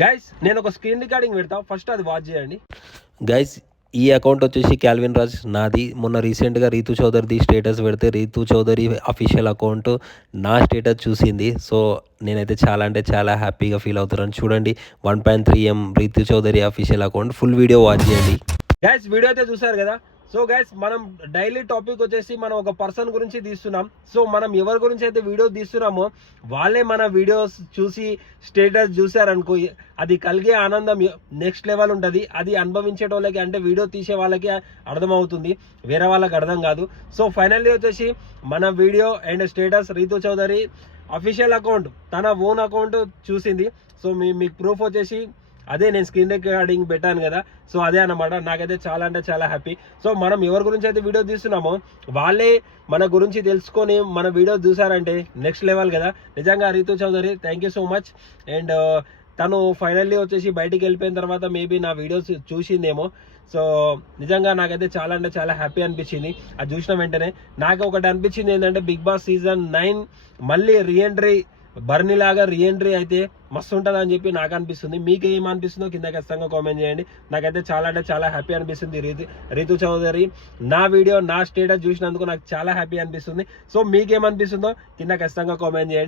Guys నేను ఒక screen recording పెడతా, ఫస్ట్ అది వాచ్ చేయండి. గైస్ ఈ అకౌంట్ వచ్చేసి క్యాల్విన్ రాజ్ నాది. మొన్న రీసెంట్గా రీతు చౌదరిది స్టేటస్ పెడితే రీతు చౌదరి అఫీషియల్ అకౌంట్ నా స్టేటస్ చూసింది. సో నేనైతే చాలా అంటే చాలా హ్యాపీగా ఫీల్ అవుతున్నాను. చూడండి 1.3M Ritu Chaudhary official account. Full video watch చేయండి. గైస్ వీడియో అయితే చూసారు కదా. సో గైస్ మనం డైలీ టాపిక్ వచ్చేసి మనం ఒక పర్సన్ గురించి తీస్తున్నాం. సో మనం ఎవరి గురించి అయితే వీడియో తీస్తున్నామో వాళ్ళే మన వీడియోస్ చూసి స్టేటస్ చూసారనుకో, అది కలిగే ఆనందం నెక్స్ట్ లెవెల్ ఉంటుంది. అది అనుభవించేటోళ్ళకి అంటే వీడియో తీసే వాళ్ళకి అర్థమవుతుంది, వేరే వాళ్ళకి అర్థం కాదు. సో ఫైనల్లీ వచ్చేసి మన video and status Ritu Chaudhary official account తన ఓన్ అకౌంట్ చూసింది. సో మీకు ప్రూఫ్ వచ్చేసి అదే నేను స్క్రీన్ రికార్డింగ్ పెట్టాను కదా. సో అదే అన్నమాట. నాకైతే చాలా అంటే చాలా హ్యాపీ. సో మనం ఎవరి గురించి అయితే వీడియో తీస్తున్నామో వాళ్ళే మన గురించి తెలుసుకొని మన వీడియో చూసారంటే నెక్స్ట్ లెవెల్ కదా. నిజంగా Ritu Chaudhary thank you so much. And తను ఫైనల్లీ వచ్చేసి బయటికి వెళ్ళిపోయిన తర్వాత మేబీ నా వీడియోస్ చూసిందేమో. సో నిజంగా నాకైతే చాలా అంటే చాలా హ్యాపీ అనిపించింది. అది చూసిన వెంటనే నాకు ఒకటి అనిపించింది ఏంటంటే, బిగ్ బాస్ సీజన్ 9 మళ్ళీ రీఎంట్రీ బర్నీలాగా రీఎంట్రీ అయితే మస్తు ఉంటుంది అని చెప్పి నాకు అనిపిస్తుంది. మీకు ఏమనిపిస్తుందో కింద ఖచ్చితంగా కామెంట్ చేయండి. నాకైతే చాలా అంటే చాలా హ్యాపీ అనిపిస్తుంది. రీతు చౌదరి నా వీడియో నా స్టేటస్ చూసినందుకు నాకు చాలా హ్యాపీ అనిపిస్తుంది. సో మీకేమనిపిస్తుందో కింద ఖచ్చితంగా కామెంట్ చేయండి.